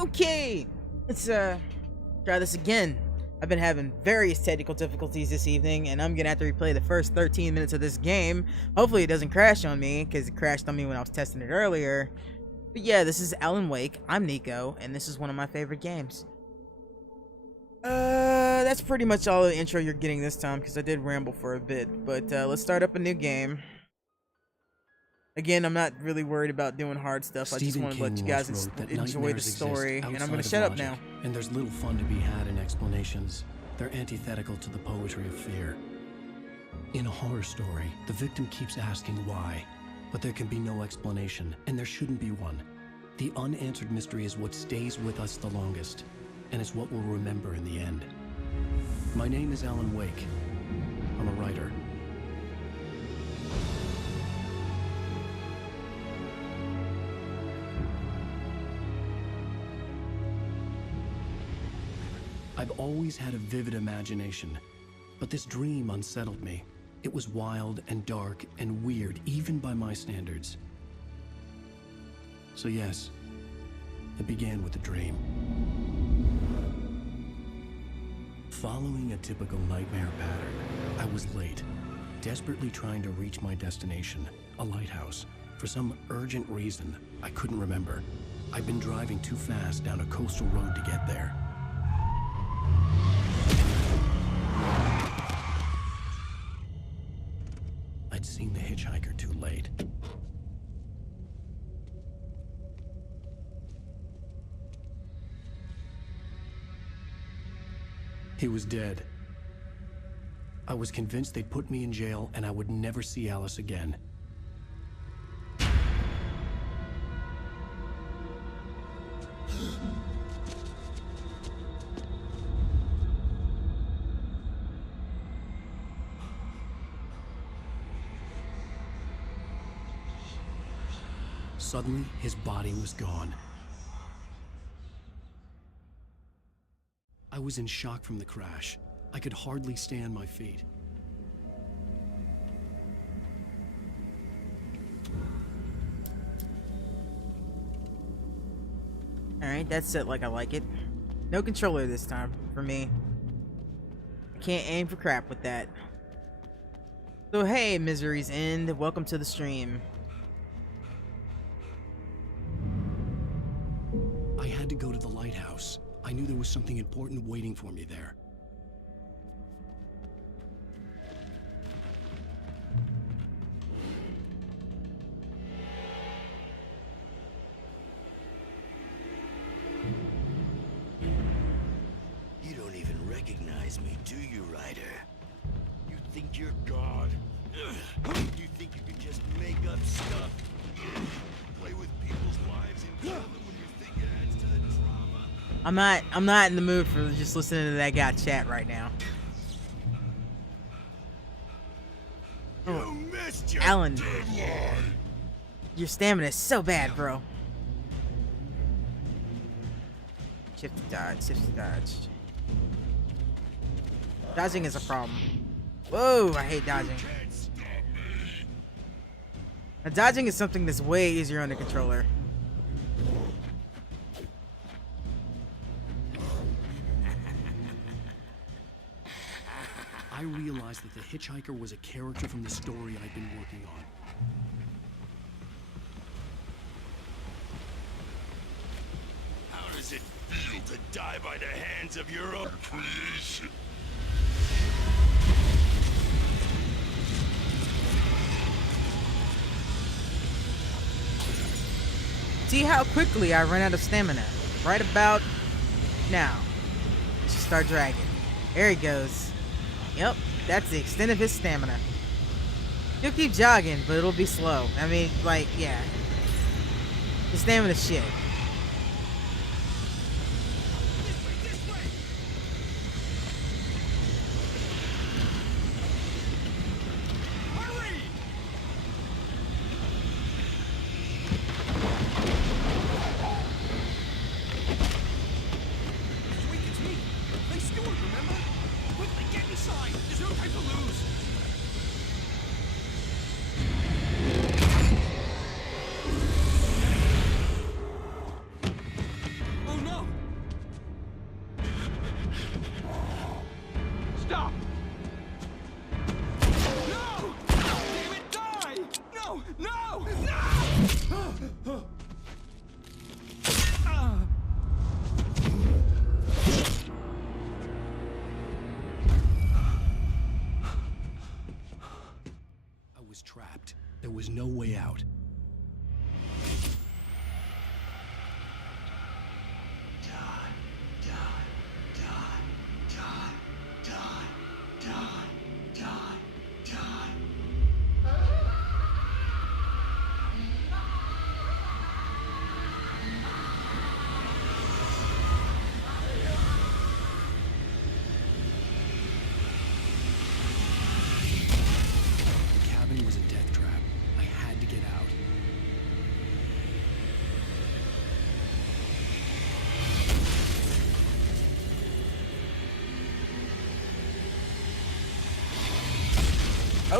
Okay, let's try this again. I've been having various technical difficulties this evening, and I'm gonna have to replay the first 13 minutes of this game. Hopefully it doesn't crash on me, because it crashed on me when I was testing it earlier. But yeah, this is Alan Wake, I'm Nico, and this is one of my favorite games. That's pretty much all the intro you're getting this time, because I did ramble for a bit. But let's start up a new game. Again, I'm not really worried about doing hard stuff. I just want to let you guys enjoy the story, and I'm going to shut up now. And there's little fun to be had in explanations. They're antithetical to the poetry of fear. In a horror story, the victim keeps asking why, but there can be no explanation, and there shouldn't be one. The unanswered mystery is what stays with us the longest, and it's what we'll remember in the end. My name is Alan Wake. I'm a writer. I've always had a vivid imagination, but this dream unsettled me. It was wild and dark and weird, even by my standards. So yes, it began with a dream. Following a typical nightmare pattern, I was late, desperately trying to reach my destination, a lighthouse. For some urgent reason, I couldn't remember. I'd been driving too fast down a coastal road to get there. I'd seen the hitchhiker too late. He was dead. I was convinced they'd put me in jail and I would never see Alice again. Suddenly, his body was gone. I was in shock from the crash. I could hardly stay on my feet. Alright, that's set like I like it. No controller this time, for me. I can't aim for crap with that. So hey, Misery's End, welcome to the stream. I had to go to the lighthouse. I knew there was something important waiting for me there. You don't even recognize me, do you, Ryder? You think you're God? You think you can just make up stuff? Play with people's lives and kill them when you think it adds to the drama? I'm not in the mood for just listening to that guy chat right now. You missed your Alan, deadline. your stamina is so bad, bro. Shift to dodge, shift to dodge. Dodging is a problem. Whoa, I hate dodging. Can't stop me. Now, dodging is something that's way easier on the controller. I realized that the hitchhiker was a character from the story I'd been working on. How does it feel to die by the hands of your own creation? See how quickly I run out of stamina. Right about now. Let's just start dragging. There he goes. Yep, that's the extent of his stamina. He'll keep jogging, but it'll be slow. I mean, like, yeah. His stamina's shit.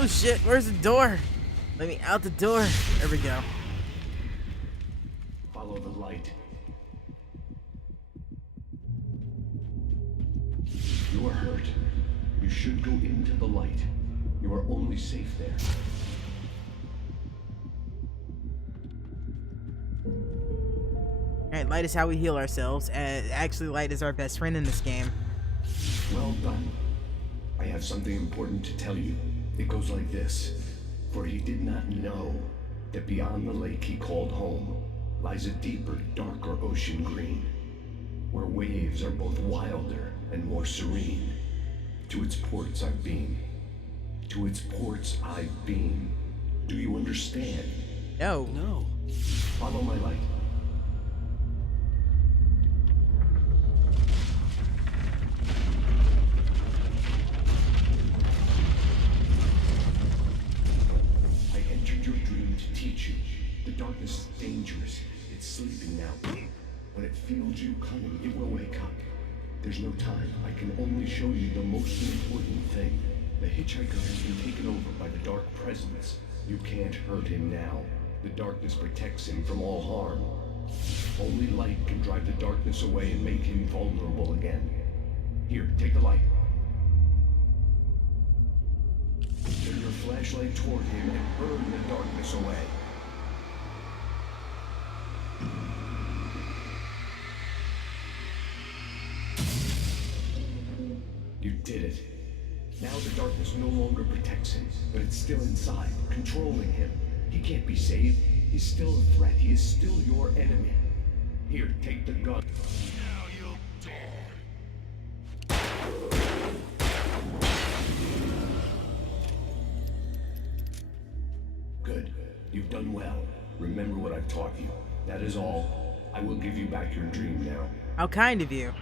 Oh shit, where's the door? Let me out the door. There we go. Follow the light. You are hurt. You should go into the light. You are only safe there. Alright, light is how we heal ourselves. Actually, light is our best friend in this game. Well done. I have something important to tell you. It goes like this. For he did not know that beyond the lake he called home lies a deeper, darker ocean green, where waves are both wilder and more serene. To its ports I've been. To its ports I've been. Do you understand? No. No. Follow my light. I entered your dream to teach you. The darkness is dangerous. It's sleeping now. When it feels you coming, it will wake up. There's no time. I can only show you the most important thing. The hitchhiker has been taken over by the dark presence. You can't hurt him now. The darkness protects him from all harm. Only light can drive the darkness away and make him vulnerable again. Here, take the light. Turn your flashlight toward him and burn the darkness away. You did it. Now the darkness no longer protects him, but it's still inside, controlling him. He can't be saved. He's still a threat. He is still your enemy. Here, take the gun. Now you'll die. Good. You've done well. Remember what I've taught you. That is all. I will give you back your dream now. How kind of you.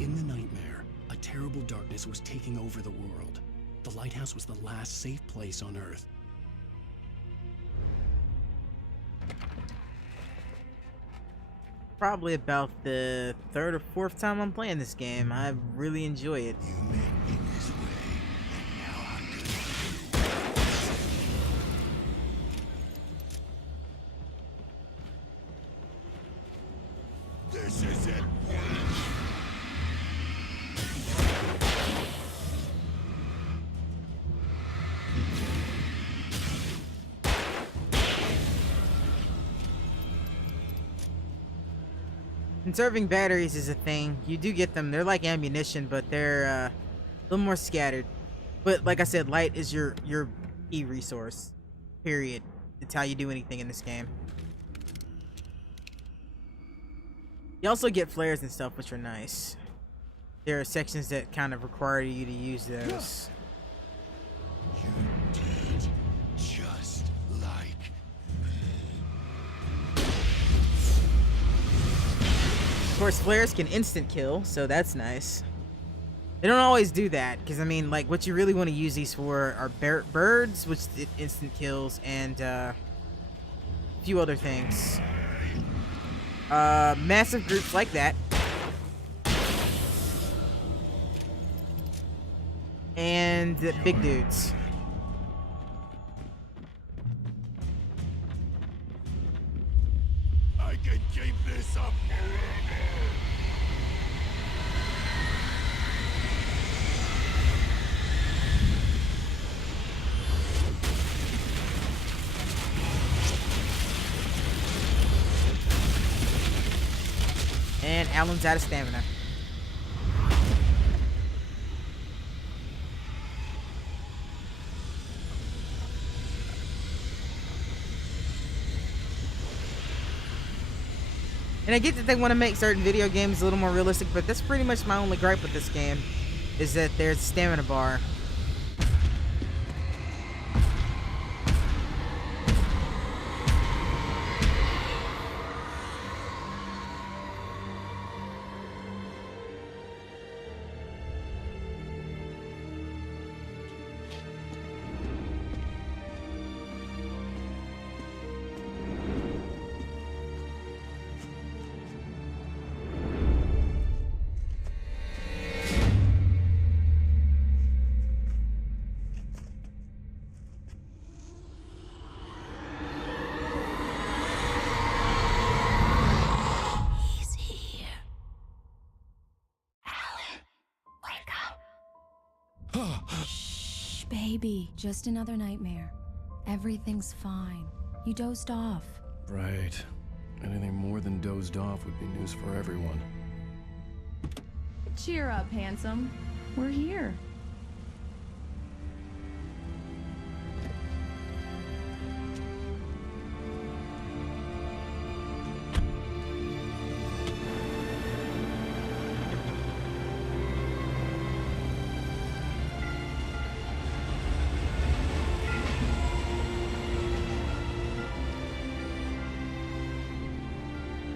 In the nightmare, a terrible darkness was taking over the world. The lighthouse was the last safe place on Earth. Probably about the third or fourth time I'm playing this game. I really enjoy it. You made me this way, and now I'm gonna do. This is it. Conserving batteries is a thing. You do get them. They're like ammunition, but they're a little more scattered. But like I said, light is your key resource. Period. It's how you do anything in this game. You also get flares and stuff, which are nice. There are sections that kind of require you to use those. You did just like Of course, flares can instant kill, so that's nice. They don't always do that, because I mean, like, what you really want to use these for are birds, which it instant kills, and a few other things. Massive groups like that. And the big dudes. I can keep this up forever. And Alan's out of stamina. And I get that they want to make certain video games a little more realistic, but that's pretty much my only gripe with this game, is that there's a stamina bar. baby. Just another nightmare. Everything's fine. You dozed off. Right. Anything more than dozed off would be news for everyone. Cheer up, handsome. We're here.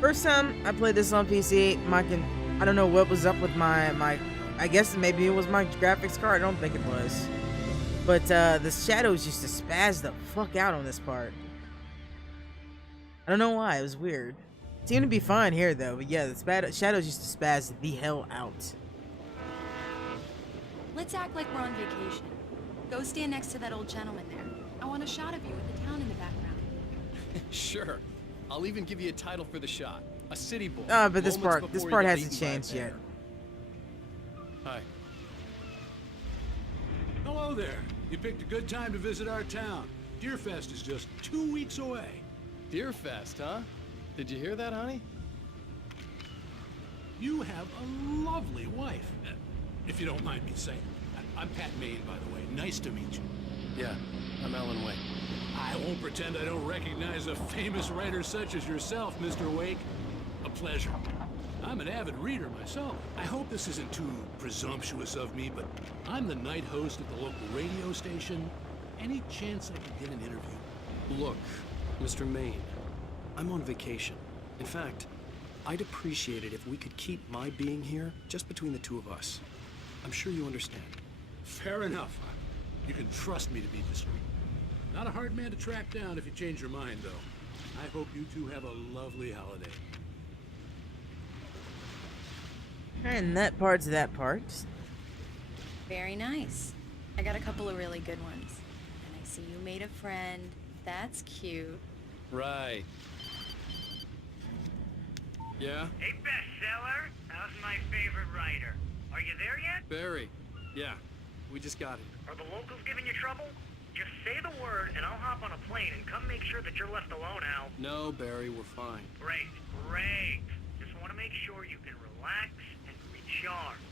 First time I played this on PC, I don't know what was up with my I guess maybe it was my graphics card. I don't think it was. But the shadows used to spaz the fuck out on this part. I don't know why, it was weird. It seemed to be fine here though, but yeah, the shadows used to spaz the hell out. Let's act like we're on vacation. Go stand next to that old gentleman there. I want a shot of you with the town in the background. Sure. I'll even give you a title for the shot. A city boy. But this Moments part before you get hasn't eaten by a changed yet. bear. Hi. Hello there. You picked a good time to visit our town. Deerfest is just 2 weeks away. Deerfest, huh? Did you hear that, honey? You have a lovely wife. If you don't mind me saying. I'm Pat Maine, by the way. Nice to meet you. Yeah, I'm Alan Wake. I won't pretend I don't recognize a famous writer such as yourself, Mr. Wake. A pleasure. I'm an avid reader myself. I hope this isn't too presumptuous of me, but I'm the night host at the local radio station. Any chance I could get an interview? Look, Mr. Maine, I'm on vacation. In fact, I'd appreciate it if we could keep my being here just between the two of us. I'm sure you understand. Fair enough. You can trust me to be discreet. Not a hard man to track down if you change your mind, though. I hope you two have a lovely holiday. And that part's that part. Very nice. I got a couple of really good ones. And I see you made a friend. That's cute. Right. Yeah? Hey, bestseller. How's my favorite writer? Are you there yet? Barry. Yeah, we just got it. Are the locals giving you trouble? Just say the word, and I'll hop on a plane and come make sure that you're left alone, Al. No, Barry, we're fine. Great, great. Just want to make sure you can relax and recharge.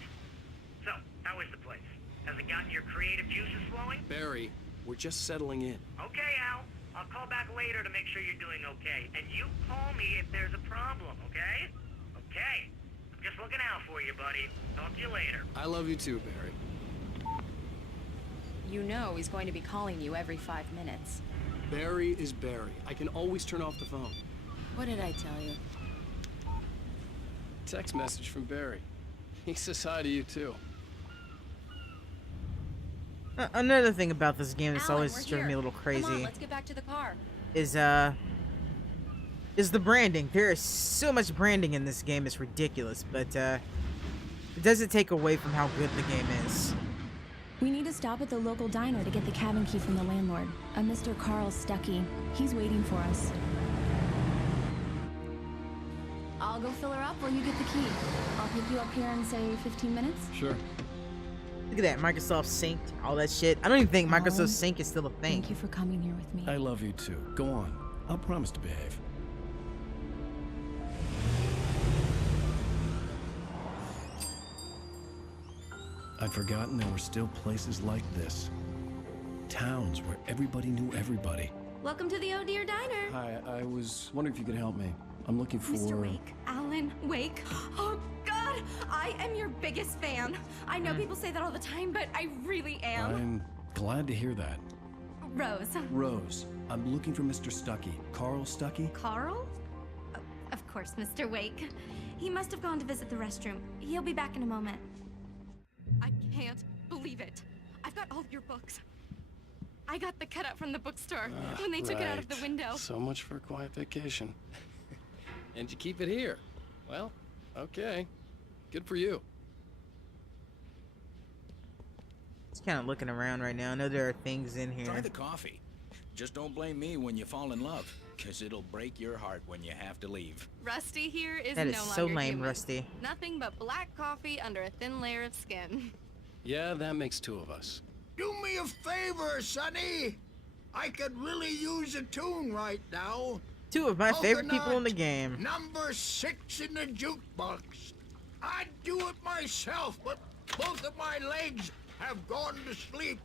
So, how is the place? Has it gotten your creative juices flowing? Barry, we're just settling in. Okay, Al. I'll call back later to make sure you're doing okay. And you call me if there's a problem, okay? Okay. I'm just looking out for you, buddy. Talk to you later. I love you too, Barry. You know he's going to be calling you every 5 minutes. Barry is Barry. I can always turn off the phone. What did I tell you? Text message from Barry. He says hi to you too. Another thing about this game that's Alan, always we're driven me a here. little Come crazy on, let's get back to the car. is the branding. There is so much branding in this game, it's ridiculous, but it doesn't take away from how good the game is. We need to stop at the local diner to get the cabin key from the landlord, a Mr. Carl Stuckey. He's waiting for us. I'll go fill her up while you get the key. I'll pick you up here in, say, 15 minutes? Sure. Look at that, Microsoft Sync, all that shit. I don't even think Microsoft Alan, Sync is still a thing. Thank you for coming here with me. I love you too. Go on. I'll promise to behave. I'd forgotten there were still places like this. Towns where everybody knew everybody. Welcome to the Oh Dear Diner. Hi, I was wondering if you could help me. I'm looking for... Mr. Wake. Alan Wake. Oh, God! I am your biggest fan. I know people say that all the time, but I really am. I'm glad to hear that. Rose. Rose, I'm looking for Mr. Stuckey. Carl Stuckey? Carl? Of course, Mr. Wake. He must have gone to visit the restroom. He'll be back in a moment. I can't believe it. I've got all your books. I got the cutout from the bookstore when they took it out of the window. So much for a quiet vacation. And you keep it here. Well, okay. Good for you. Just kind of looking around right now. I know there are things in here. Try the coffee. Just don't blame me when you fall in love, because it'll break your heart when you have to leave. Rusty here is That is no so longer lame, human. Rusty. Nothing but black coffee under a thin layer of skin. Yeah, that makes two of us. Do me a favor, Sonny. I could really use a tune right now. Two of my favorite people in the game. Number 6 in the jukebox. I'd do it myself, but both of my legs have gone to sleep.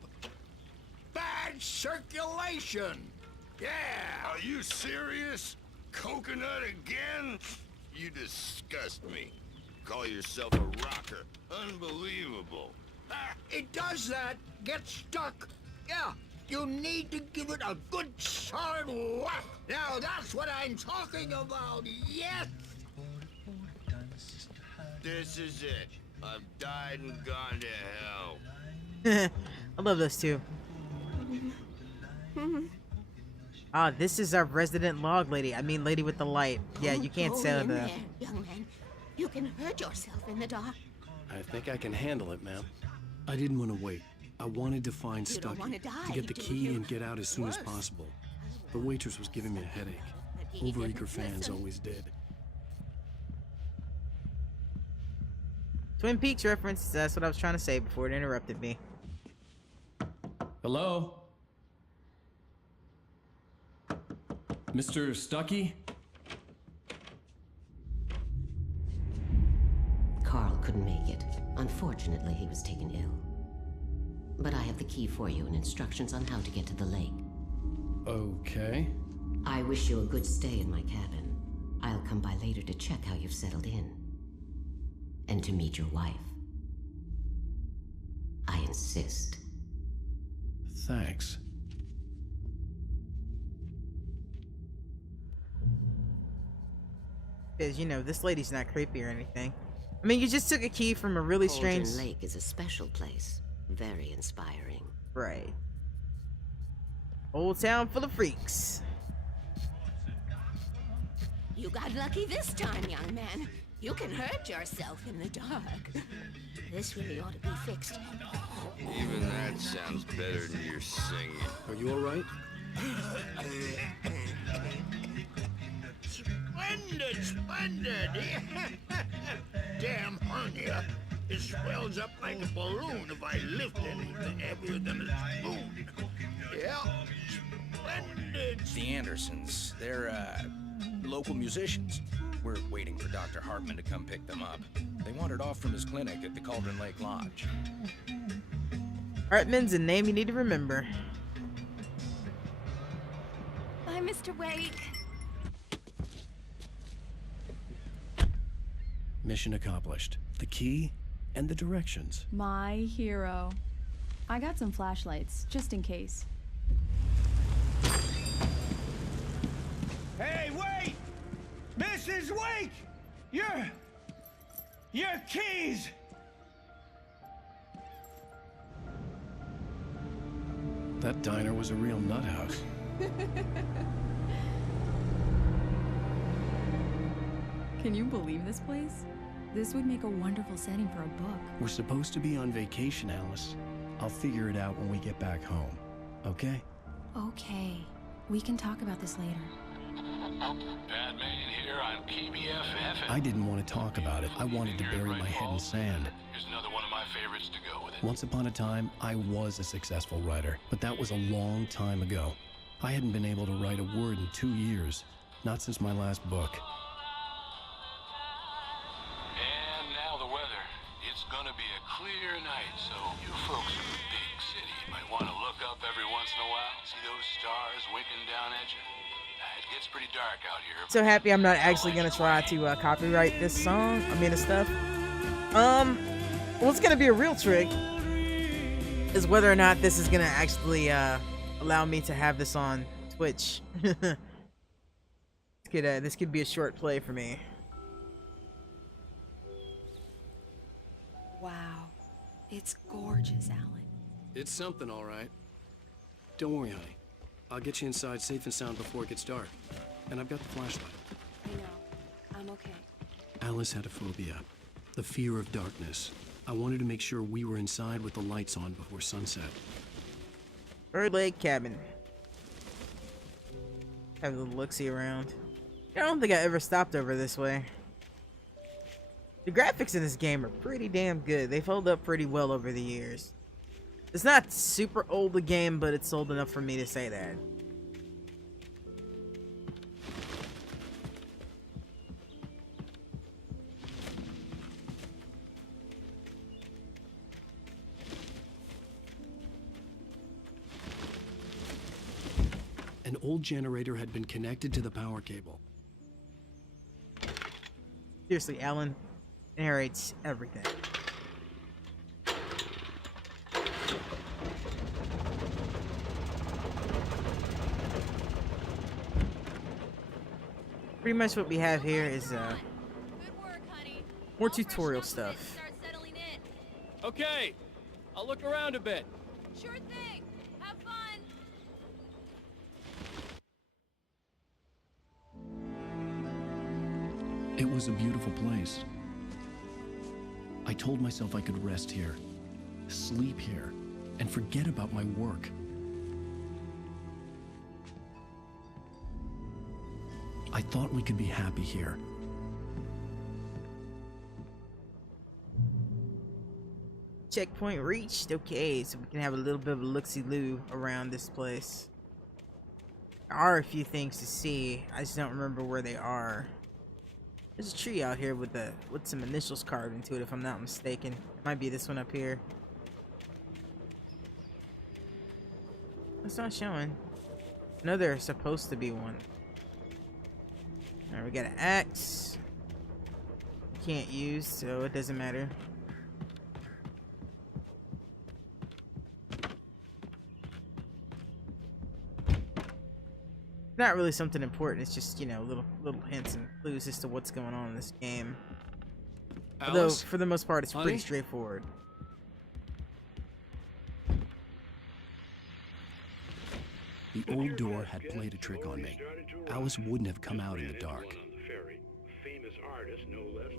Bad circulation. Yeah. Are you serious? Coconut again? You disgust me. Call yourself a rocker. Unbelievable. It does that. Get stuck. Yeah. You need to give it a good solid whack. Now that's what I'm talking about. Yes. This is it. I've died and gone to hell. I love those two. Ah, this is our resident log lady. I mean, lady with the light. Yeah, you can't say that. There, young man. You can hurt yourself in the dark. I think I can handle it, ma'am. I didn't want to wait. I wanted to find You don't Stucky, wanna die, to get the do key you? and get out as soon as possible. The waitress was giving me a headache. Overeager fans always did. Twin Peaks reference. That's what I was trying to say before it interrupted me. Hello? Mr. Stucky? Carl couldn't make it. Unfortunately, he was taken ill. But I have the key for you and instructions on how to get to the lake. Okay. I wish you a good stay in my cabin. I'll come by later to check how you've settled in. And to meet your wife. I insist. Thanks. Because, you know, this lady's not creepy or anything. I mean, you just took a key from a really strange... Cauldron Lake is a special place. Very inspiring. Right. Old town full of freaks. You got lucky this time, young man. You can hurt yourself in the dark. This really ought to be fixed. Even that sounds better than your singing. Are you alright? Splendid, splendid. Damn hernia. It swells up like a balloon if I lift anything heavier than a spoon. Yeah, splendid. The Andersons, they're, local musicians. We're waiting for Dr. Hartman to come pick them up. They wandered off from his clinic at the Cauldron Lake Lodge. Hartman's a name you need to remember. Bye, Mr. Wake. Mission accomplished. The key and the directions. My hero. I got some flashlights, just in case. Hey, wait! Mrs. Wake! Your keys! That diner was a real nut house. Can you believe this place? This would make a wonderful setting for a book. We're supposed to be on vacation, Alice. I'll figure it out when we get back home. Okay? Okay. We can talk about this later. Batman here on PBFF. I didn't want to talk about it. I wanted to bury my head in sand. Here's another one of my favorites to go with it. Once upon a time, I was a successful writer, but that was a long time ago. I hadn't been able to write a word in 2 years. Not since my last book. And now the weather. It's gonna be a clear night, so you folks in the big city might want to look up every once in a while. See those stars winking down at you? It gets pretty dark out here. So happy I'm not actually gonna try to copyright this song. I mean, this stuff. What's gonna be a real trick is whether or not this is gonna actually allow me to have this on Twitch. This could be a short play for me. Wow. It's gorgeous, Alan. It's something, all right. Don't worry, honey. I'll get you inside safe and sound before it gets dark. And I've got the flashlight. I know. I'm okay. Alice had a phobia. The fear of darkness. I wanted to make sure we were inside with the lights on before sunset. Bird Lake Cabin. Have a little look-see around. I don't think I ever stopped over this way. The graphics in this game are pretty damn good. They've held up pretty well over the years. It's not super old a game, but it's old enough for me to say that. An old generator had been connected to the power cable. Seriously, Alan narrates everything. Pretty much what we have here is more tutorial stuff. Okay, I'll look around a bit. Sure thing. Have fun. It was a beautiful place. I told myself I could rest here, sleep here, and forget about my work. I thought we could be happy here. Checkpoint reached. Okay, so we can have a little bit of a look-see-loo around this place. There are a few things to see. I just don't remember where they are. There's a tree out here with some initials carved into it, if I'm not mistaken. It might be this one up here. It's not showing. I know there's supposed to be one. Alright, we got an axe. Can't use, so it doesn't matter. Not really something important. It's just, you know, little hints and clues as to what's going on in this game. Although Alice? for the most part, it's pretty Honey? straightforward. The old door had played a trick on me. Alice wouldn't have come out in the dark. Famous artist, no less.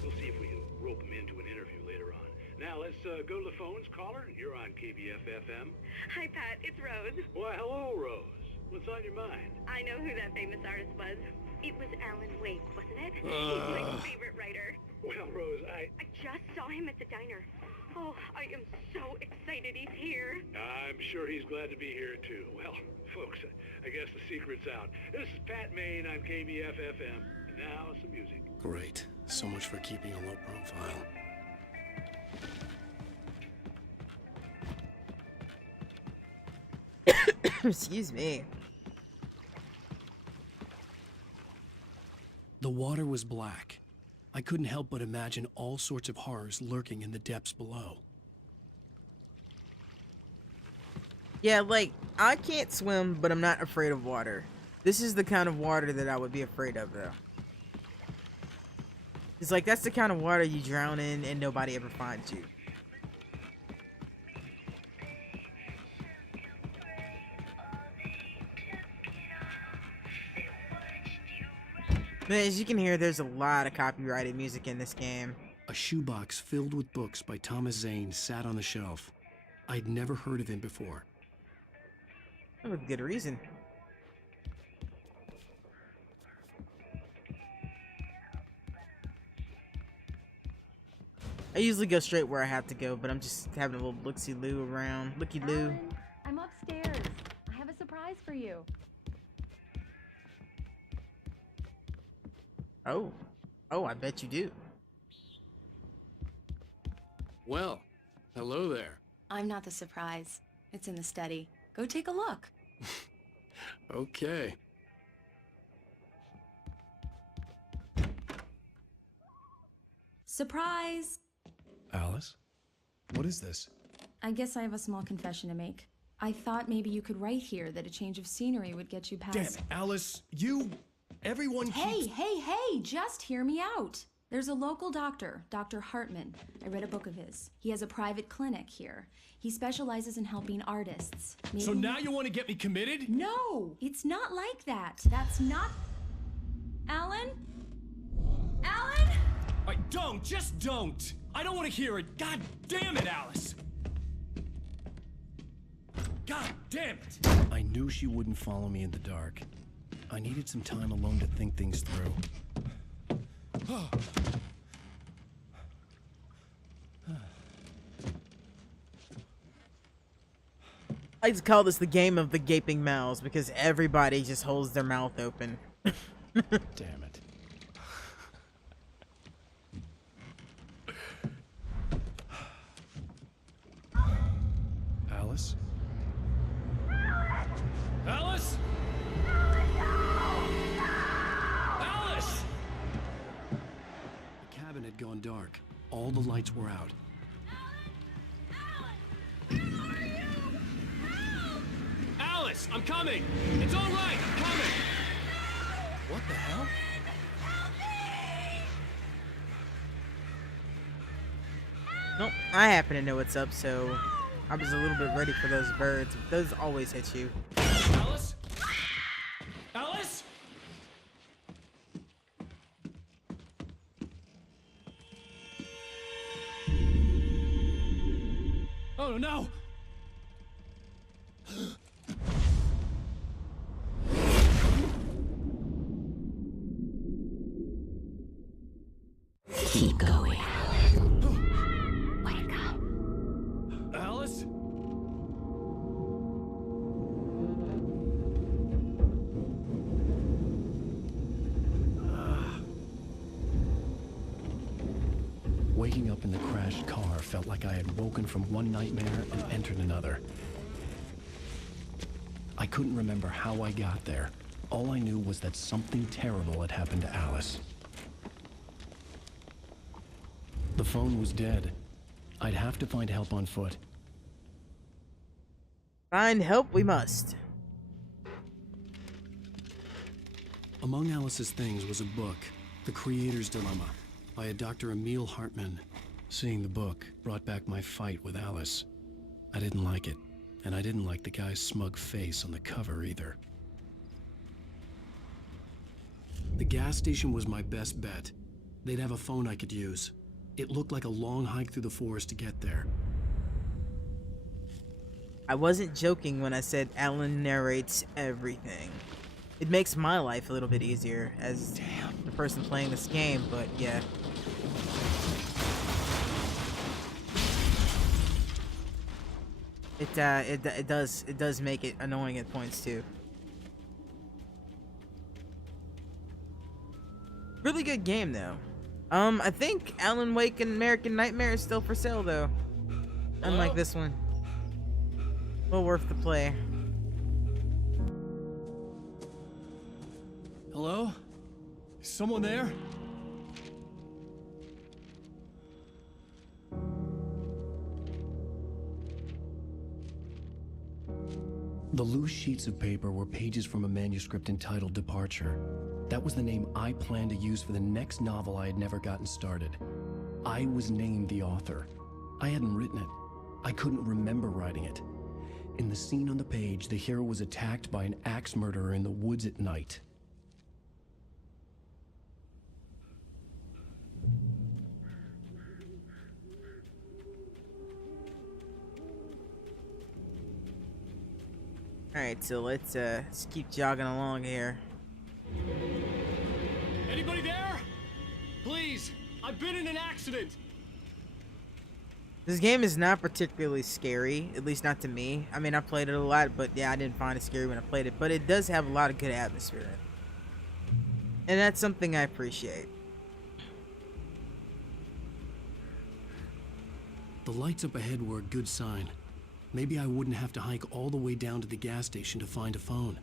We'll see if we can rope him into an interview later on. Now let's go to the phones. Caller, you're on KBF-FM. Hi, Pat. It's Rose. Why, hello, Rose. What's on your mind? I know who that famous artist was. It was Alan Wake, wasn't it? He's my favorite writer. Well, Rose, I just saw him at the diner. Oh, I am so excited he's here. I'm sure he's glad to be here, too. Well, folks, I guess the secret's out. This is Pat Maine on KBF-FM. And now, some music. Great. So much for keeping a low profile. Excuse me. The water was black. I couldn't help but imagine all sorts of horrors lurking in the depths below. Yeah, like, I can't swim, but I'm not afraid of water. This is the kind of water that I would be afraid of, though. It's like, that's the kind of water you drown in and nobody ever finds you. Man, as you can hear, there's a lot of copyrighted music in this game. A shoebox filled with books by Thomas Zane sat on the shelf. I'd never heard of him before. With good reason. I usually go straight where I have to go, but I'm just having a little look-see-loo around. Looky-loo. I'm upstairs. I have a surprise for you. Oh. Oh, I bet you do. Well, hello there. I'm not the surprise. It's in the study. Go take a look. Okay. Surprise! Alice? What is this? I guess I have a small confession to make. I thought maybe you could write here that a change of scenery would get you past... Damn it, Alice, you... Everyone Hey, keeps... hey, just hear me out. There's a local doctor, Dr. Hartman. I read a book of his. He has a private clinic here. He specializes in helping artists. So now you want to get me committed? No, it's not like that. That's not... Alan? Alan? Just don't! I don't want to hear it! God damn it, Alice! God damn it! I knew she wouldn't follow me in the dark. I needed some time alone to think things through. like to call this the game of the gaping mouths because everybody just holds their mouth open. Damn it. Alice? Alice? Alice! The cabin had gone dark. All the lights were out. Alice, I'm coming! It's all right, I'm coming! What the hell? Nope, I happen to know what's up, so I was a little bit ready for those birds. Those always hit you. Alice? Alice? Oh no! Keep going. Wake up. Alice? Waking up in the crashed car felt like I had woken from one nightmare and entered another. I couldn't remember how I got there. All I knew was that something terrible had happened to Alice. The phone was dead. I'd have to find help on foot. Find help we must. Among Alice's things was a book, The Creator's Dilemma, by a Dr. Emil Hartman. Seeing the book brought back my fight with Alice. I didn't like it, and I didn't like the guy's smug face on the cover either. The gas station was my best bet. They'd have a phone I could use. It looked like a long hike through the forest to get there. I wasn't joking when I said Alan narrates everything. It makes my life a little bit easier as the person playing this game, but yeah. It does make it annoying at points too. Really good game though. I think Alan Wake and American Nightmare is still for sale though. Unlike this one. Well worth the play. Hello? Is someone there? The loose sheets of paper were pages from a manuscript entitled Departure. That was the name I planned to use for the next novel I had never gotten started. I was named the author. I hadn't written it. I couldn't remember writing it. In the scene on the page, the hero was attacked by an axe murderer in the woods at night. Alright, so let's keep jogging along here. Anybody there? Please, I've been in an accident. This game is not particularly scary, at least not to me. I mean, I played it a lot, but yeah, I didn't find it scary when I played it. But it does have a lot of good atmosphere in it. And that's something I appreciate. The lights up ahead were a good sign. Maybe I wouldn't have to hike all the way down to the gas station to find a phone.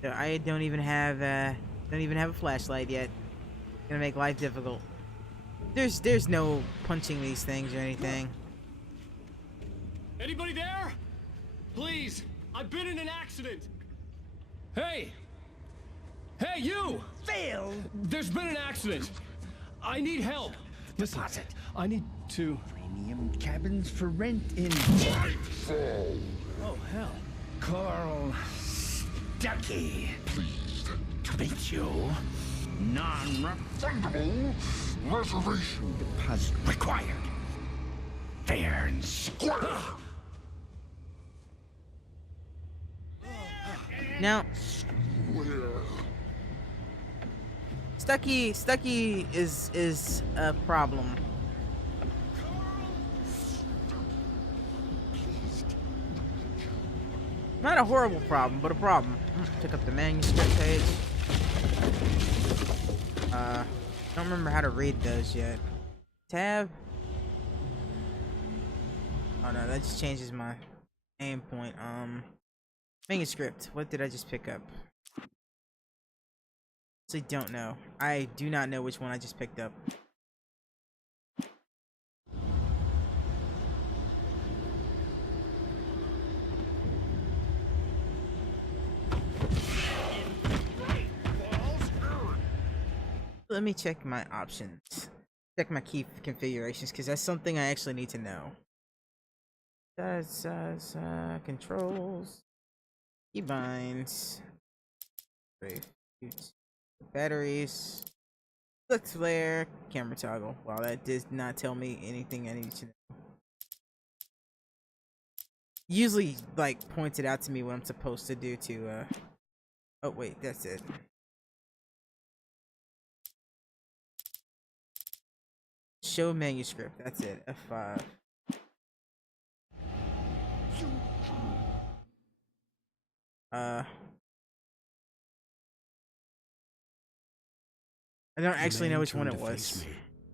So I don't even have a flashlight yet. Gonna make life difficult. There's no punching these things or anything. Anybody there? Please, I've been in an accident. Hey! Hey, you! Phil! There's been an accident. I need help. Listen, I need to... Premium cabins for rent in Nightfall. Oh, hell. Carl Stuckey. Pleased to meet you. Non-refundable reservation deposit required. Fair and square. Now, Stucky is a problem. Not a horrible problem, but a problem. Pick up the manuscript page. Don't remember how to read those yet. Tab. Oh no, that just changes my aim point. Manuscript. What did I just pick up? Actually, don't know. I do not know which one I just picked up. Let me check my options. Check my key configurations, because that's something I actually need to know. That's controls, keybinds, batteries, flex flare, camera toggle. Wow, that does not tell me anything I need to know. Usually, like, points it out to me what I'm supposed to do to, oh wait, that's it. Show manuscript, that's it, F5. I don't actually know which one it was.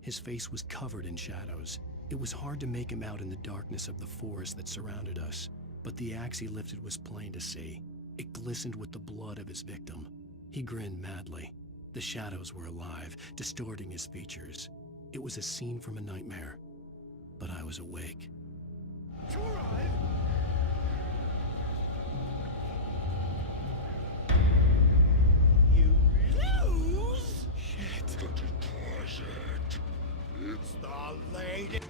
His face was covered in shadows. It was hard to make him out in the darkness of the forest that surrounded us, but the axe he lifted was plain to see. It glistened with the blood of his victim. He grinned madly. The shadows were alive, distorting his features. It was a scene from a nightmare, but I was awake. You lose? Shit. It's the lady.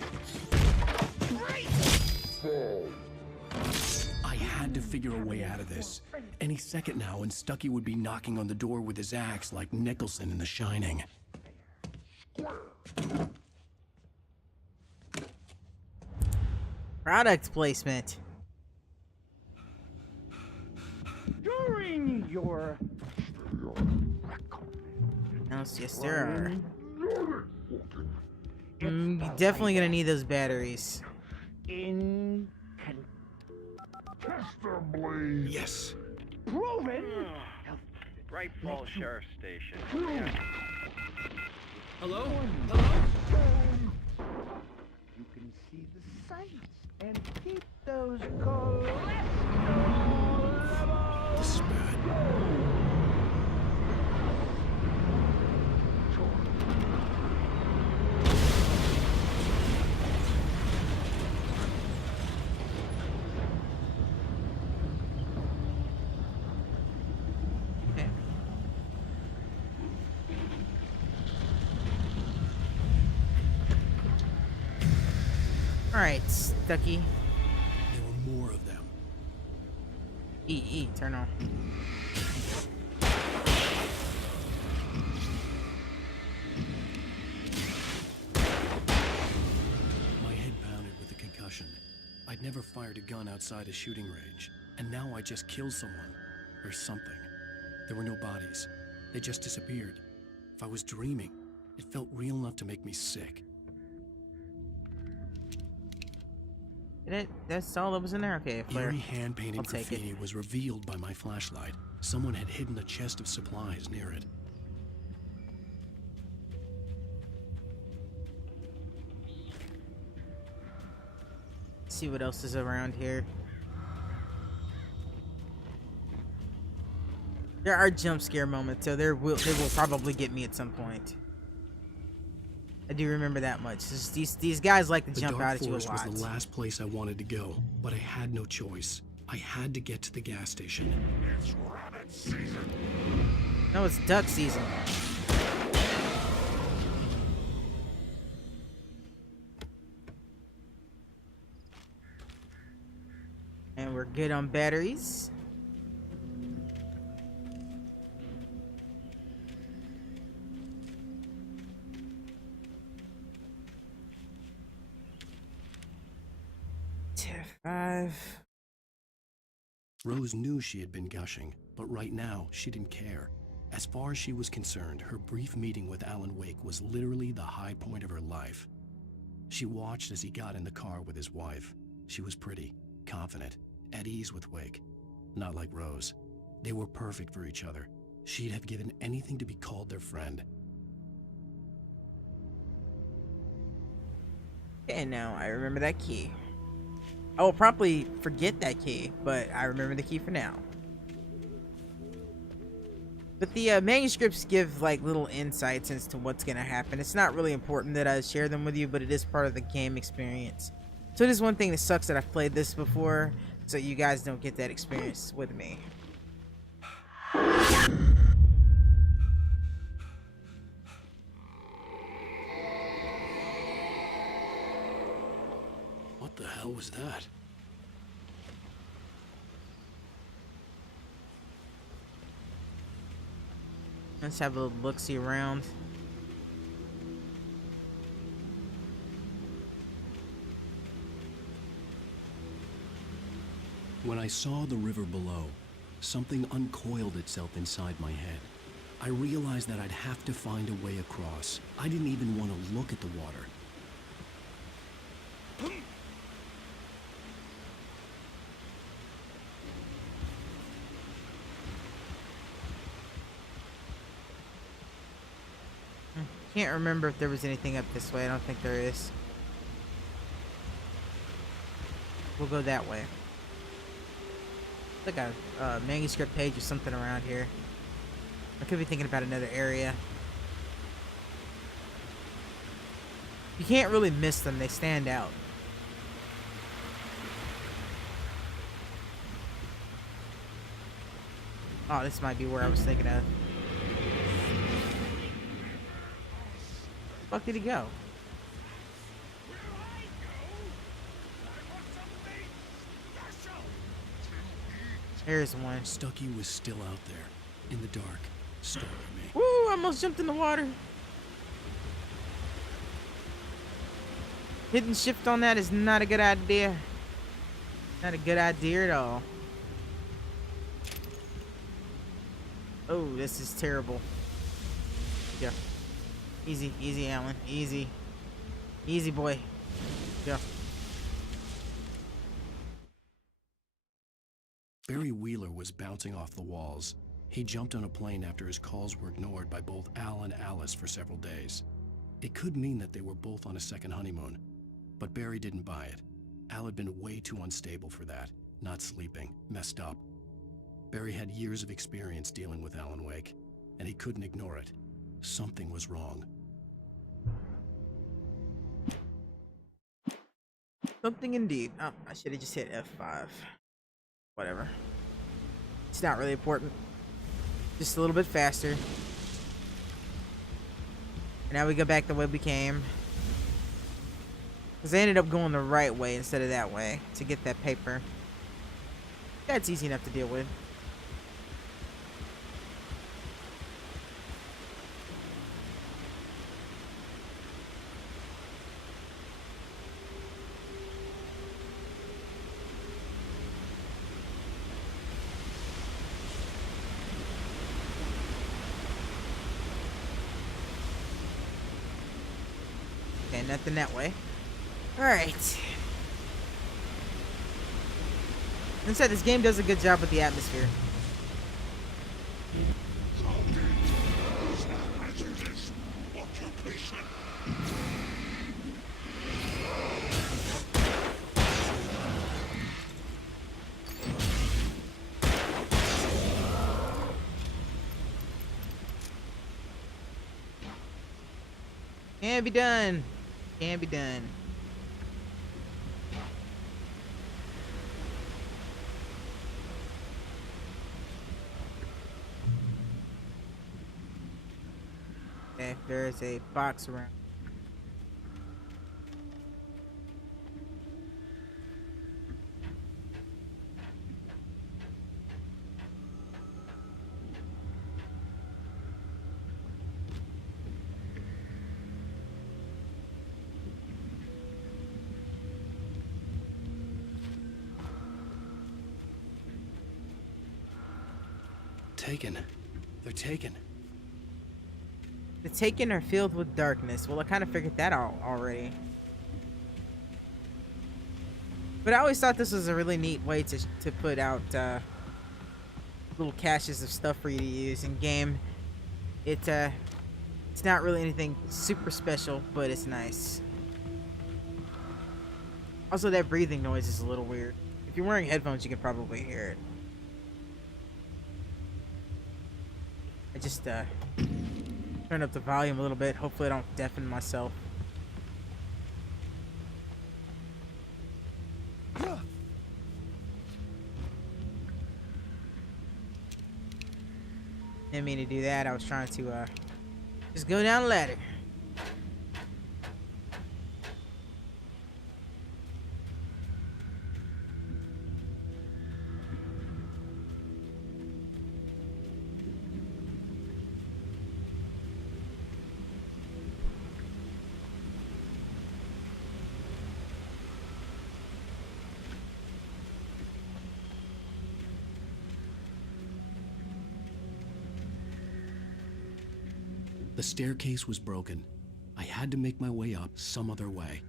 I had to figure a way out of this. Any second now, and Stucky would be knocking on the door with his axe like Nicholson in The Shining. Product placement. During your Yes, there are. You're definitely gonna need those batteries. incontestably Yes. proven. Bright Falls Sheriff Station. Hello? You can see the sights and keep those cholesterol levels. This is bad. Alright, Stucky. There were more of them. E, turn on. My head pounded with a concussion. I'd never fired a gun outside a shooting range, and now I just killed someone. Or something. There were no bodies. They just disappeared. If I was dreaming, it felt real enough to make me sick. That's all that was in there? Okay, Flare. Eerie hand-painted I'll take graffiti was revealed by my flashlight. Someone had hidden a chest of supplies near it. See what else is around here. There are jump scare moments, so they will probably get me at some point. I do remember that much. These guys like to jump out at you a lot. The Dark Forest was the last place I wanted to go, but I had no choice. I had to get to the gas station. It's rabbit season. No, it's duck season. And we're good on batteries. F5. Rose knew she had been gushing, but right now she didn't care. As far as she was concerned, her brief meeting with Alan Wake was literally the high point of her life. She watched as he got in the car with his wife. She was pretty, confident, at ease with Wake. Not like Rose. They were perfect for each other. She'd have given anything to be called their friend. And now I remember that key. I will probably forget that key, but I remember the key for now. But the manuscripts give like little insights as to what's gonna happen. It's not really important that I share them with you, but it is part of the game experience. So it is one thing that sucks that I've played this before, so you guys don't get that experience with me. What the hell was that? Let's have a little look-see around. When I saw the river below, something uncoiled itself inside my head. I realized that I'd have to find a way across. I didn't even want to look at the water. Can't remember if there was anything up this way. I don't think there is. We'll go that way. Like a manuscript page or something around here. I could be thinking about another area. You can't really miss them. They stand out. Oh, this might be where I was thinking of. Where the fuck did he go? There's one. Stucky was still out there, in the dark, stalking me. Woo! I almost jumped in the water. Hidden shift on that is not a good idea. Not a good idea at all. Oh, this is terrible. Yeah. Easy, easy, Alan. Easy. Easy, boy. Go. Barry Wheeler was bouncing off the walls. He jumped on a plane after his calls were ignored by both Al and Alice for several days. It could mean that they were both on a second honeymoon, but Barry didn't buy it. Al had been way too unstable for that, not sleeping, messed up. Barry had years of experience dealing with Alan Wake, and he couldn't ignore it. Something was wrong. Something indeed. Oh, I should have just hit F5. Whatever. It's not really important. Just a little bit faster. And now we go back the way we came. Because I ended up going the right way instead of that way to get that paper. That's easy enough to deal with. Okay, nothing that way. Alright. Instead, this game does a good job with the atmosphere. Can be done. Can be done. Okay, there's a box around. Taken. They're taken. The Taken are filled with darkness. Well, I kind of figured that out already. But I always thought this was a really neat way to put out little caches of stuff for you to use in game. It's not really anything super special, but it's nice. Also, that breathing noise is a little weird. If you're wearing headphones, you can probably hear it. I just turn up the volume a little bit. Hopefully I don't deafen myself. Didn't mean to do that. I was trying to just go down the ladder. The staircase was broken. I had to make my way up some other way.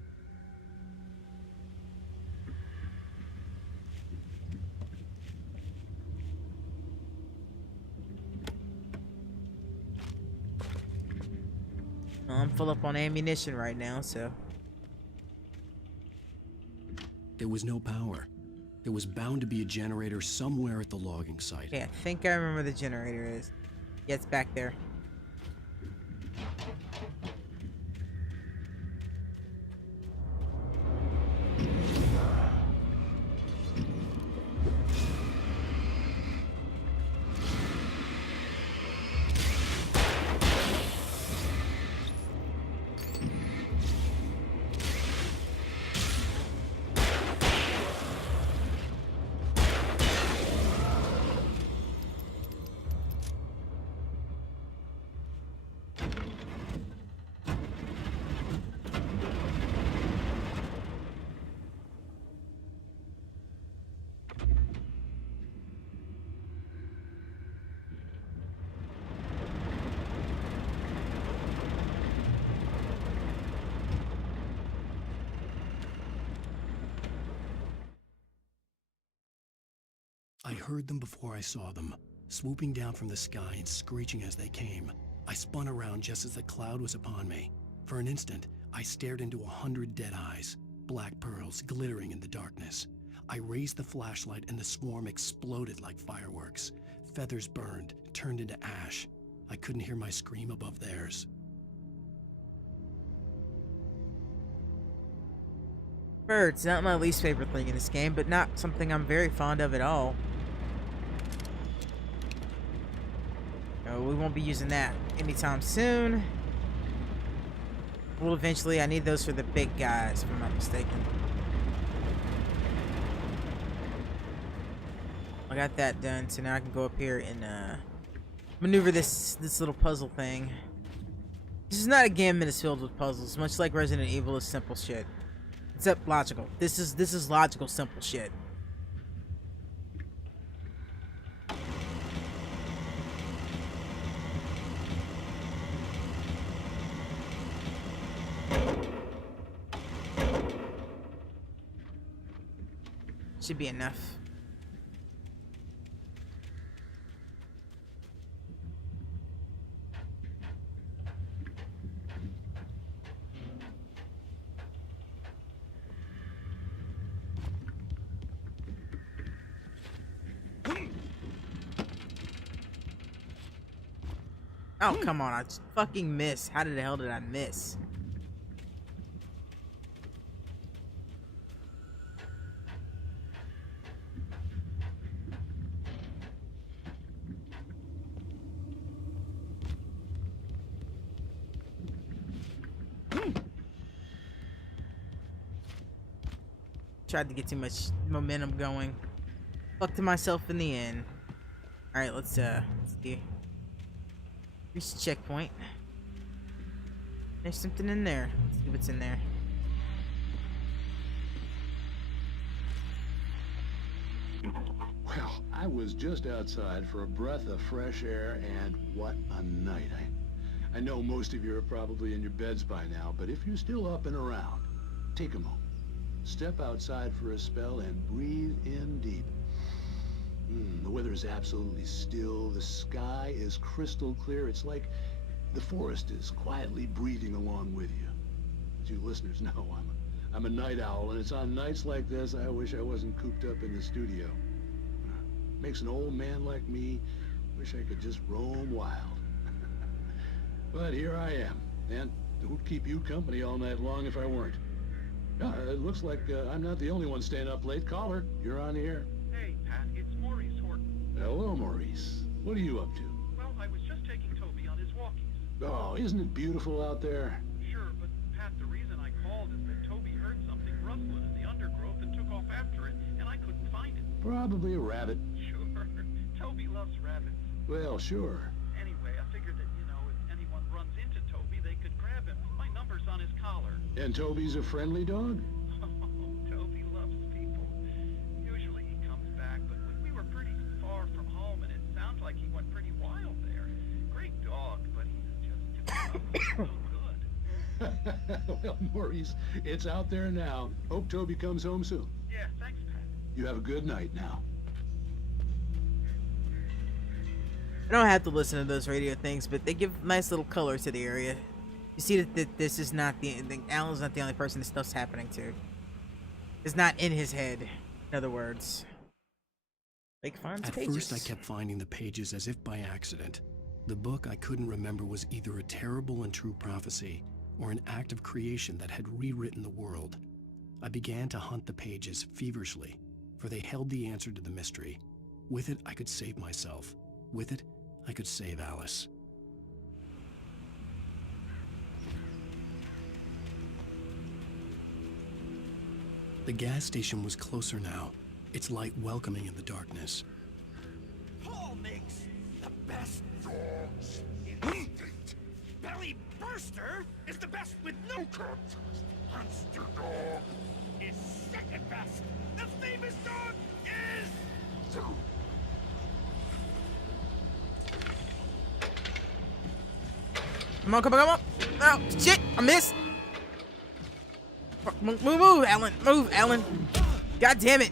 Well, I'm full up on ammunition right now, so. There was no power. There was bound to be a generator somewhere at the logging site. Yeah, I think I remember the generator is. Yeah, it's back there. I heard them before I saw them, swooping down from the sky and screeching as they came. I spun around just as the cloud was upon me. For an instant, I stared into 100 dead eyes, black pearls glittering in the darkness. I raised the flashlight and the swarm exploded like fireworks. Feathers burned, turned into ash. I couldn't hear my scream above theirs. Birds, not my least favorite thing in this game, but not something I'm very fond of at all. No, we won't be using that anytime soon. Well, eventually, I need those for the big guys, if I'm not mistaken. I got that done, so now I can go up here and maneuver this little puzzle thing. This is not a game that is filled with puzzles, much like Resident Evil is simple shit. Except logical. This is logical, simple shit. Should be enough. Oh, come on. I just fucking missed. How the hell did I miss? Tried to get too much momentum going. Fucked to myself in the end. Alright, let's see. Reach the checkpoint. There's something in there. Let's see what's in there. Well, I was just outside for a breath of fresh air, and what a night. I know most of you are probably in your beds by now, but if you're still up and around, take a moment. Step outside for a spell and breathe in deep. The weather is absolutely still. The sky is crystal clear. It's like the forest is quietly breathing along with you. As you listeners know, I'm a night owl, and it's on nights like this I wish I wasn't cooped up in the studio. Makes an old man like me wish I could just roam wild. But here I am, and who'd keep you company all night long if I weren't? It looks like I'm not the only one staying up late. Caller, you're on the air. Hey, Pat, it's Maurice Horton. Hello, Maurice. What are you up to? Well, I was just taking Toby on his walkies. Oh, isn't it beautiful out there? Sure, but Pat, the reason I called is that Toby heard something rustling in the undergrowth and took off after it, and I couldn't find it. Probably a rabbit. Sure. Toby loves rabbits. Well, sure. Anyway, I figured that, if anyone runs into Toby, they could grab him. My number's on his collar. And Toby's a friendly dog? Toby loves people. Usually he comes back, but we were pretty far from home, and it sounds like he went pretty wild there. Great dog, but he's just too good. Well, Maurice, it's out there now. Hope Toby comes home soon. Yeah, thanks, Pat. You have a good night now. I don't have to listen to those radio things, but they give nice little color to the area. You see that this is not Alan's not the only person this stuff's happening to. It's not in his head, in other words. Lake finds pages. At first, I kept finding the pages as if by accident. The book I couldn't remember was either a terrible and true prophecy or an act of creation that had rewritten the world. I began to hunt the pages feverishly, for they held the answer to the mystery. With it, I could save myself. With it, I could save Alice. The gas station was closer now, its light welcoming in the darkness. Paul makes the best dogs in the state. Belly Burster is the best with no contest. Monster Dog is second best. The famous dog is... Come on, come on, come on. Oh, shit, I missed. Move, Alan. Move, Alan. God damn it.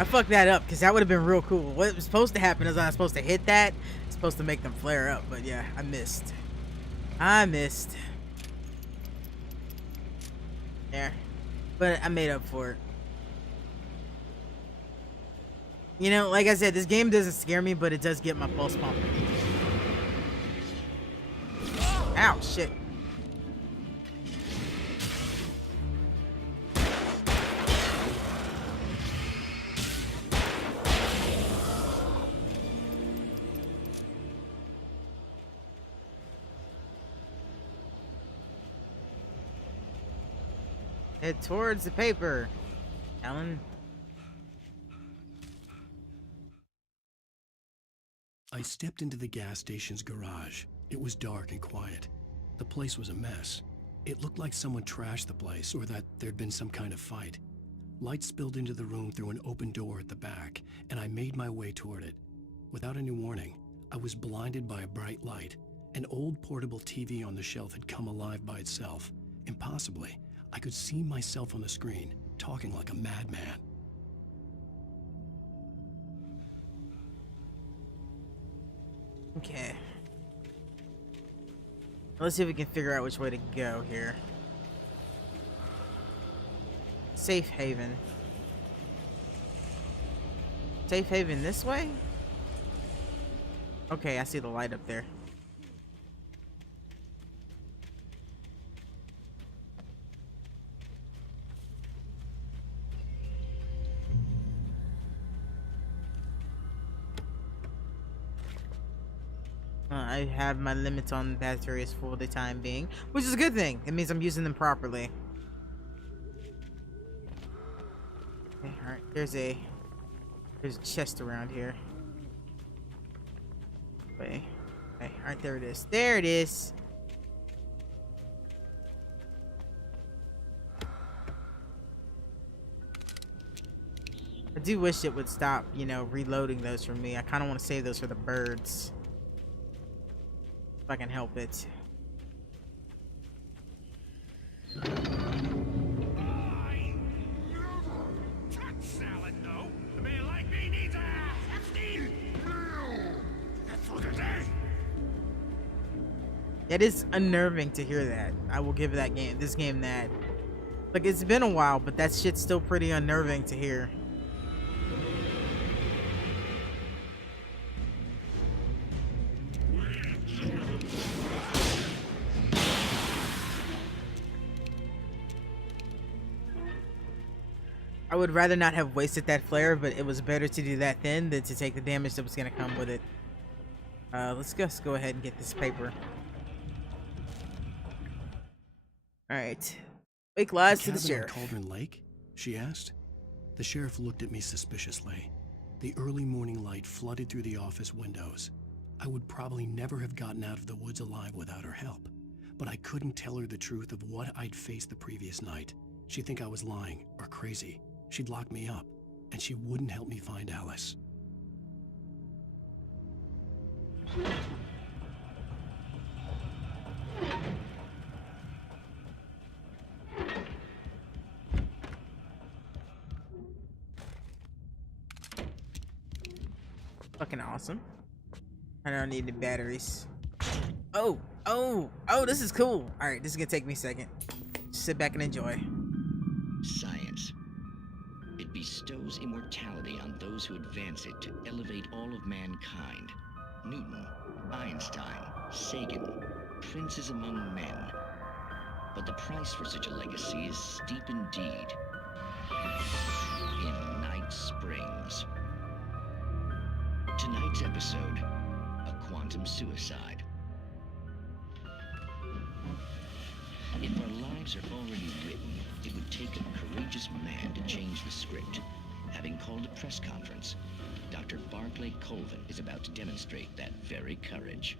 I fucked that up because that would have been real cool. What was supposed to happen is I was supposed to hit that. It's supposed to make them flare up, but yeah, I missed. There. But I made up for it. You know, like I said, this game doesn't scare me, but it does get my pulse pumping. Ow, shit. Head towards the paper, Alan. I stepped into the gas station's garage. It was dark and quiet. The place was a mess. It looked like someone trashed the place or that there'd been some kind of fight. Light spilled into the room through an open door at the back, and I made my way toward it. Without any warning, I was blinded by a bright light. An old portable TV on the shelf had come alive by itself. Impossibly, I could see myself on the screen, talking like a madman. Okay. Let's see if we can figure out which way to go here. Safe haven. Safe haven this way? Okay, I see the light up there. I I have my limits on batteries for the time being, which is a good thing. It means I'm using them properly. Okay, alright, there's a chest around here. Wait. Okay, alright, there it is. There it is. I do wish it would stop, you know, reloading those for me. I kind of want to save those for the birds. If I can help it. Salad, no. A man like me needs a Epstein. That's what it is. It is unnerving to hear that. I will give this game that. Like, it's been a while, but that shit's still pretty unnerving to hear. I would rather not have wasted that flare, but it was better to do that then than to take the damage that was going to come with it. Let's just go ahead and get this paper. Alright. Wake lies to the sheriff. Cauldron Lake? She asked. The sheriff looked at me suspiciously. The early morning light flooded through the office windows. I would probably never have gotten out of the woods alive without her help. But I couldn't tell her the truth of what I'd faced the previous night. She'd think I was lying or crazy. She'd lock me up, and she wouldn't help me find Alice. Fucking awesome. I don't need the batteries. Oh, this is cool. Alright, this is gonna take me a second. Just sit back and enjoy. Science. It bestows immortality on those who advance it to elevate all of mankind. Newton, Einstein, Sagan, princes among men. But the price for such a legacy is steep indeed. In Night Springs. Tonight's episode, a quantum suicide. If our lives are already written, it would take a courageous man to change the script. Having called a press conference, Dr. Barclay Colvin is about to demonstrate that very courage.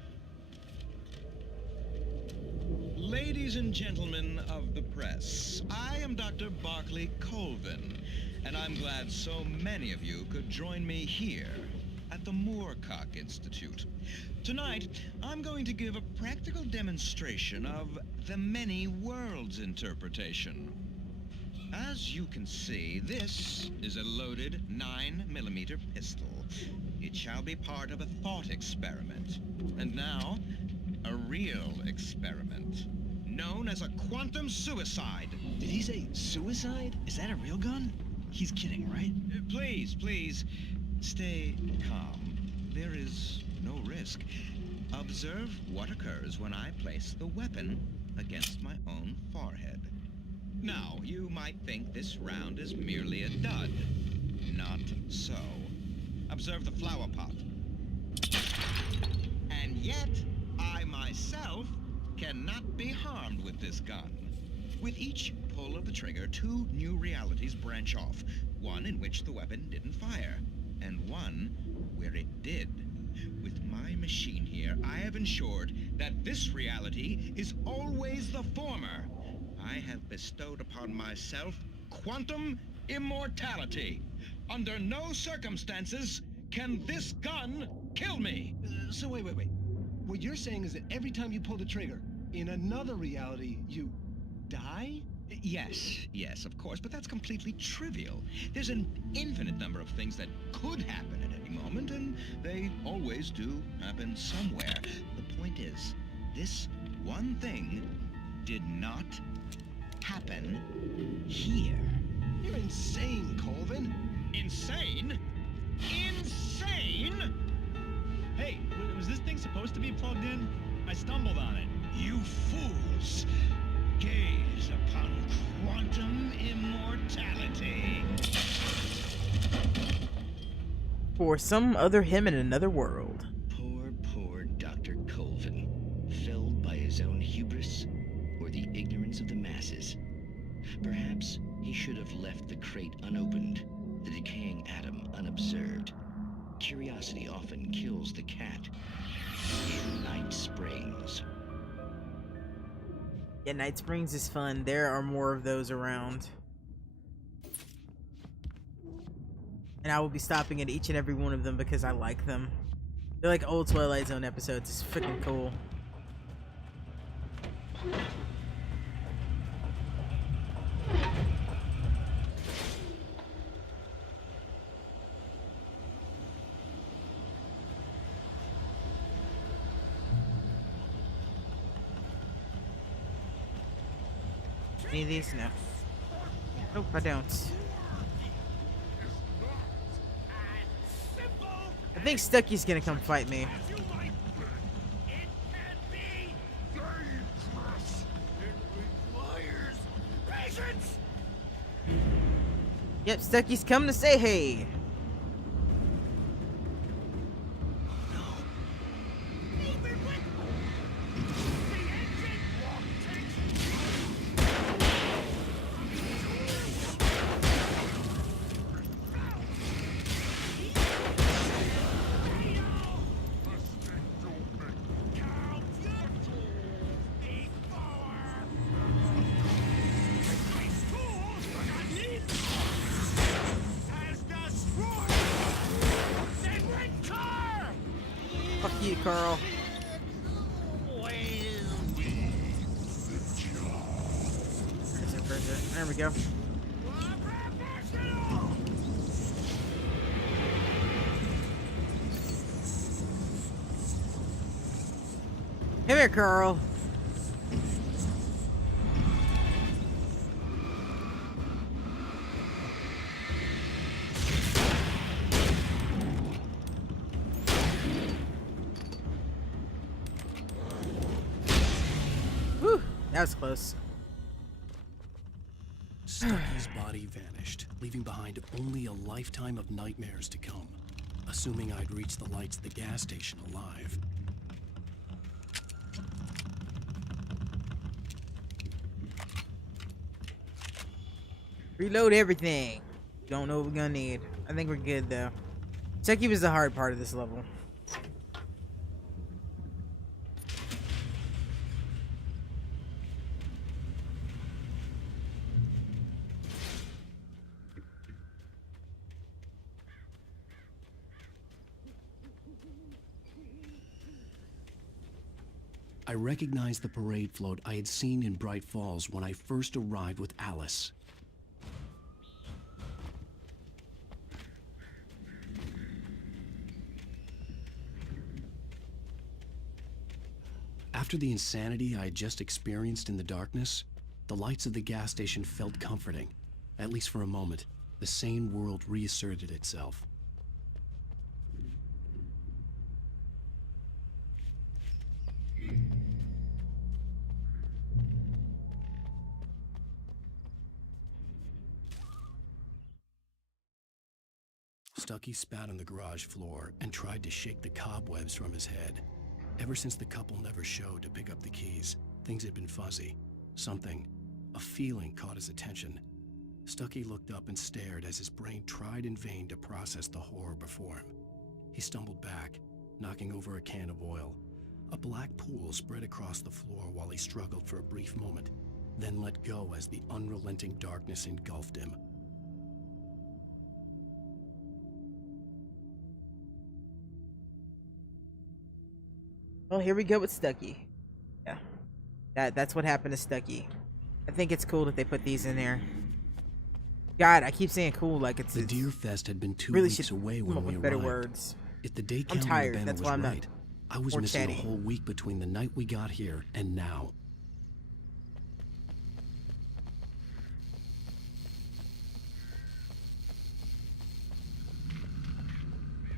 Ladies and gentlemen of the press, I am Dr. Barclay Colvin, and I'm glad so many of you could join me here at the Moorcock Institute. Tonight, I'm going to give a practical demonstration of the many worlds interpretation. As you can see, this is a loaded 9mm pistol. It shall be part of a thought experiment. And now, a real experiment, known as a quantum suicide. Did he say suicide? Is that a real gun? He's kidding, right? Please, stay calm. There is no risk. Observe what occurs when I place the weapon against my own forehead. Now, you might think this round is merely a dud. Not so. Observe the flower pot. And yet, I myself cannot be harmed with this gun. With each pull of the trigger, two new realities branch off. One in which the weapon didn't fire, and one where it did. With my machine here, I have ensured that this reality is always the former. I have bestowed upon myself quantum immortality. Under no circumstances can this gun kill me. So wait. What you're saying is that every time you pull the trigger, in another reality, you die? Yes, of course, but that's completely trivial. There's an infinite number of things that could happen at any moment, and they always do happen somewhere. The point is, this one thing did not happen here. You're insane, Colvin. Insane? Insane? Hey, was this thing supposed to be plugged in? I stumbled on it. You fools! Gaze upon quantum immortality. For some other him in another world. Poor Dr. Colvin. his own hubris or the ignorance of the masses? Perhaps he should have left the crate unopened, the decaying atom unobserved. Curiosity often kills the cat. In Night Springs. Yeah, Night Springs is fun. There are more of those around. And I will be stopping at each and every one of them because I like them. They're like old Twilight Zone episodes. It's freaking cool. Any of these? No. Nope, I don't. I think Stucky's gonna come fight me. Yep, Stucky's coming to say hey. Fuck you, Carl. There we go. Come here, Carl. Whew, that was close. Stucky's body vanished, leaving behind only a lifetime of nightmares to come. Assuming I'd reach the lights at the gas station alive. Reload everything. Don't know what we're gonna need. I think we're good though. Stucky was the hard part of this level. I recognized the parade float I had seen in Bright Falls when I first arrived with Alice. After the insanity I had just experienced in the darkness, the lights of the gas station felt comforting. At least for a moment, the sane world reasserted itself. Stucky spat on the garage floor and tried to shake the cobwebs from his head. Ever since the couple never showed to pick up the keys, things had been fuzzy. Something, a feeling caught his attention. Stucky looked up and stared as his brain tried in vain to process the horror before him. He stumbled back, knocking over a can of oil. A black pool spread across the floor while he struggled for a brief moment, then let go as the unrelenting darkness engulfed him. Well, here we go with Stucky. Yeah. That's what happened to Stucky. I think it's cool that they put these in there. God, I keep saying cool like it's... The Deer Fest had been 2 really weeks away when we arrived. Better words. If the day I'm counting tired, the banner that's was why I'm right, I was more missing chatty. a whole week between the night we got here and now.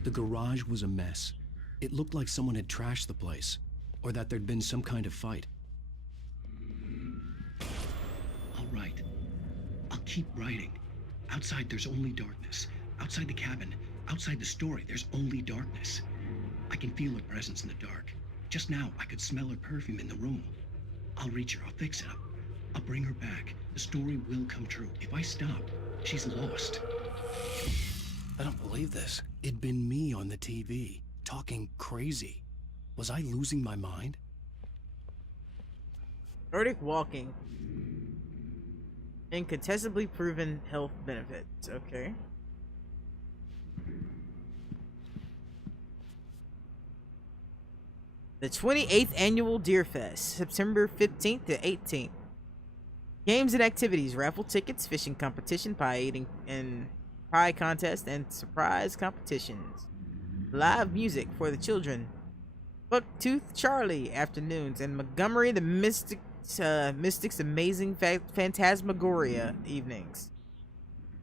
The garage was a mess. It looked like someone had trashed the place, or that there'd been some kind of fight. All right. I'll keep writing. Outside, there's only darkness. Outside the cabin, outside the story, there's only darkness. I can feel her presence in the dark. Just now, I could smell her perfume in the room. I'll reach her. I'll fix it. I'll bring her back. The story will come true. If I stop, she's lost. I don't believe this. It'd been me on the TV, talking crazy. Was I losing my mind? Nordic walking. Incontestably proven health benefits. Okay. The 28th Annual Deer Fest, September 15th to 18th. Games and activities, raffle tickets, fishing competition, pie eating and pie contest, and surprise competitions. Live music for the children. Bucktooth Charlie afternoons, and Montgomery the Mystic's Amazing Phantasmagoria evenings.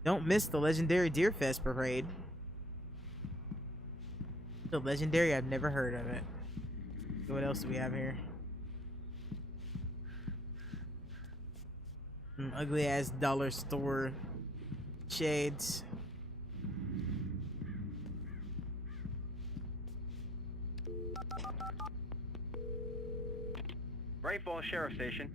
Don't miss the legendary Deer Fest parade. The legendary, I've never heard of it. What else do we have here? Some ugly ass dollar store shades. Bright Falls Sheriff Station.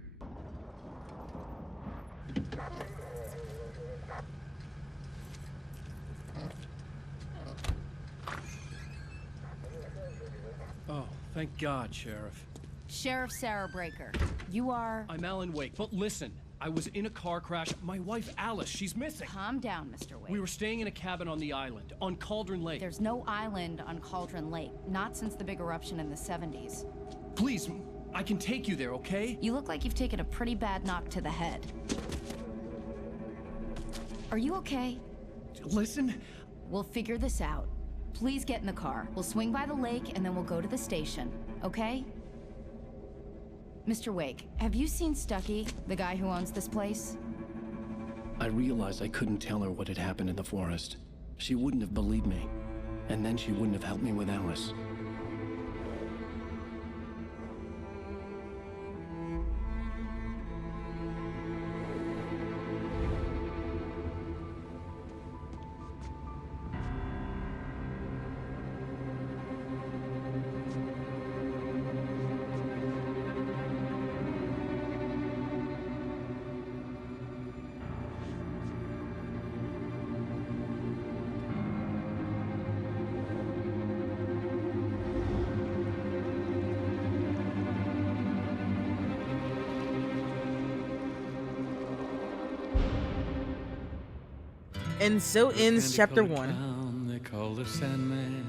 Oh, thank God, Sheriff. Sheriff Sarah Breaker. You are... I'm Alan Wake, but listen. I was in a car crash. My wife, Alice, she's missing. Calm down, Mr. Wake. We were staying in a cabin on the island, on Cauldron Lake. There's no island on Cauldron Lake. Not since the big eruption in the 70s. Please, I can take you there, okay? You look like you've taken a pretty bad knock to the head. Are you okay? Listen. We'll figure this out. Please get in the car. We'll swing by the lake and then we'll go to the station, okay? Mr. Wake, have you seen Stucky, the guy who owns this place? I realized I couldn't tell her what had happened in the forest. She wouldn't have believed me. And then she wouldn't have helped me with Alice. And so ends chapter 1. They call the Sandman.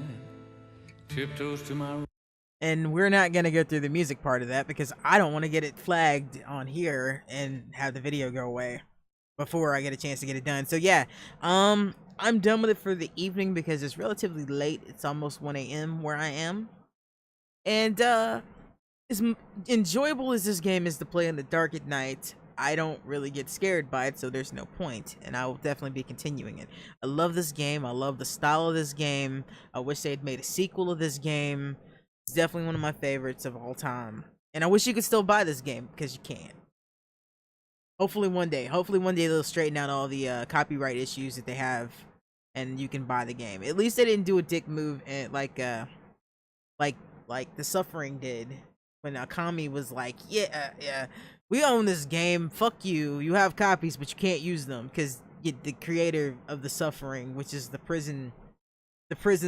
Tiptoes to my... And we're not gonna go through the music part of that because I don't want to get it flagged on here and have the video go away before I get a chance to get it done. So yeah, I'm done with it for the evening because it's relatively late. It's almost 1 a.m. where I am. And as enjoyable as this game is to play in the dark at night, I don't really get scared by it, so there's no point, and I will definitely be continuing it. I love this game. I love the style of this game. I wish they had made a sequel of this game. It's definitely one of my favorites of all time, and I wish you could still buy this game because you can't. Hopefully one day they'll straighten out all the copyright issues that they have, and you can buy the game. At least they didn't do a dick move and like The Suffering did when Akami was like, yeah. We own this game. Fuck you. You have copies, but you can't use them because the creator of The Suffering, which is the prison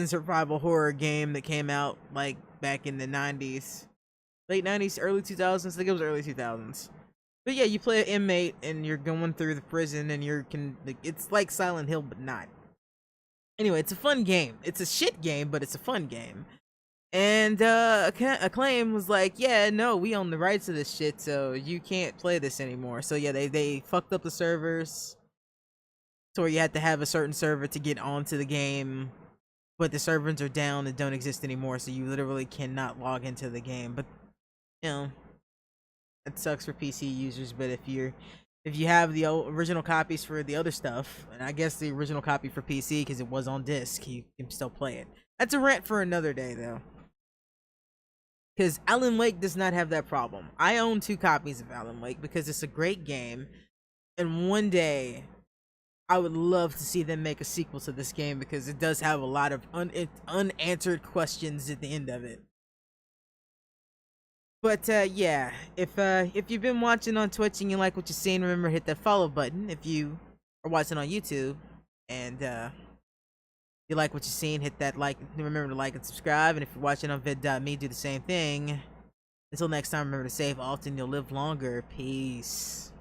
survival horror game that came out like back in the 90s, late 90s, early 2000s. I think it was early 2000s. But yeah, you play an inmate and you're going through the prison and it's like Silent Hill, but not. Anyway, it's a fun game. It's a shit game, but it's a fun game. And Acclaim was like, yeah, no, we own the rights to this shit, so you can't play this anymore. So yeah, they fucked up the servers to where you had to have a certain server to get onto the game, but the servers are down and don't exist anymore, so you literally cannot log into the game. But you know, it sucks for PC users. But if you have the original copies for the other stuff, and I guess the original copy for PC because it was on disc, you can still play it. That's a rant for another day, though. Because Alan Wake does not have that problem. I own 2 copies of Alan Wake because it's a great game. And one day, I would love to see them make a sequel to this game because it does have a lot of unanswered questions at the end of it. But yeah, if you've been watching on Twitch and you like what you're seeing, remember hit that follow button. If you are watching on YouTube and you like what you're seeing, hit that like. Remember to like and subscribe. And if you're watching on vid.me, do the same thing. Until next time, remember to save often, you'll live longer. Peace.